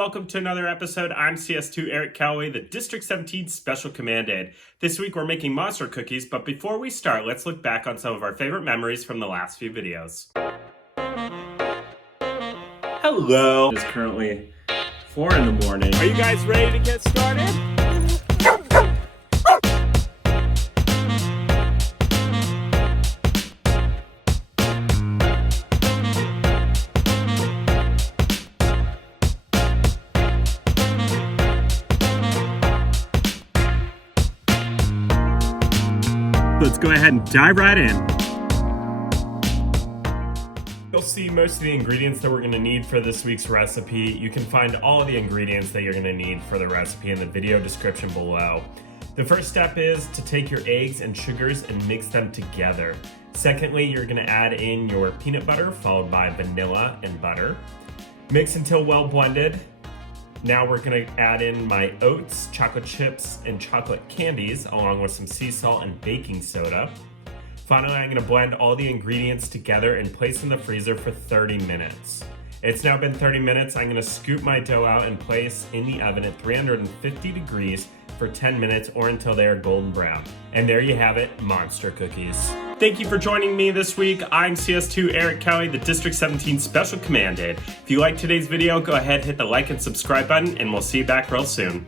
Welcome to another episode. I'm CS2 Eric Calloway, the District 17 Special Command Aide. This week we're making monster cookies, but before we start, let's look back on some of our favorite memories from the last few videos. Hello! It's currently 4 in the morning. Are you guys ready to get started? Let's go ahead and dive right in. You'll see most of the ingredients that we're going to need for this week's recipe. You can find all of the ingredients that you're going to need for the recipe in the video description below. The first step is to take your eggs and sugars and mix them together. Secondly, you're going to add in your peanut butter followed by vanilla and butter. Mix until well blended. Now we're going to add in my oats, chocolate chips, and chocolate candies, along with some sea salt and baking soda. Finally, I'm going to blend all the ingredients together and place in the freezer for 30 minutes. It's now been 30 minutes. I'm going to scoop my dough out and place in the oven at 350 degrees for 10 minutes or until they are golden brown. And there you have it, monster cookies. Thank you for joining me this week. I'm CS2 Eric Calloway, the District 17 Special Command Aide. If you liked today's video, go ahead, hit the like and subscribe button, and we'll see you back real soon.